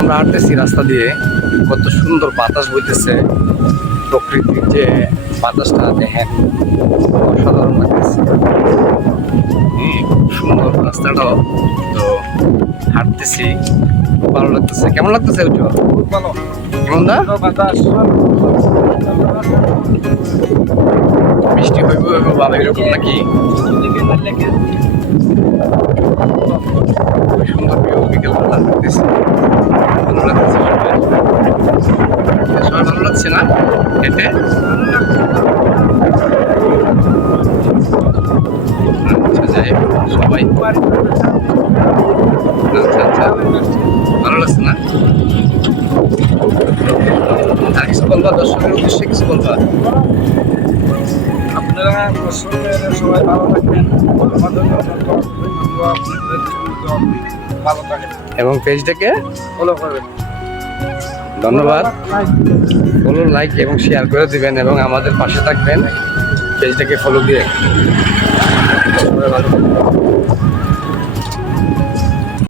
আমরা হাঁটতেছি রাস্তা দিয়ে, কত সুন্দর বাতাস বইতেছে, প্রকৃতির যে বাতাসটা দেখেন অসাধারণ লাগতেছে। খুব সুন্দর রাস্তাটাও, তো হাঁটতেছি, খুব ভালো লাগতেছে। কেমন লাগতেছে ওইটা? খুব ভালো কেমন দা? বাতাস। বৃষ্টি হইব হইব বাবা, এরকম নাকি? খুব সুন্দর ভিউ, বিকেলবেলা হাঁটতেছি, ভালো লাগতেছে। সবাই ভালো লাগছে না হেঁটে? আচ্ছা, যাই হোক, সবাই আচ্ছা আচ্ছা, ভালো লাগছে না? আর কিছু বলবা, দর্শকের উদ্দেশ্যে কিছু বলবা? আপনারা সবাই ভালো থাকবেন, ভালো থাকেন এবং পেজটাকে ফলো করবেন। ধন্যবাদ। ফলো, লাইক এবং শেয়ার করে দিবেন এবং আমাদের পাশে থাকবেন, পেজটাকে ফলো দিয়ে। সবাই ভালো থাকবেন।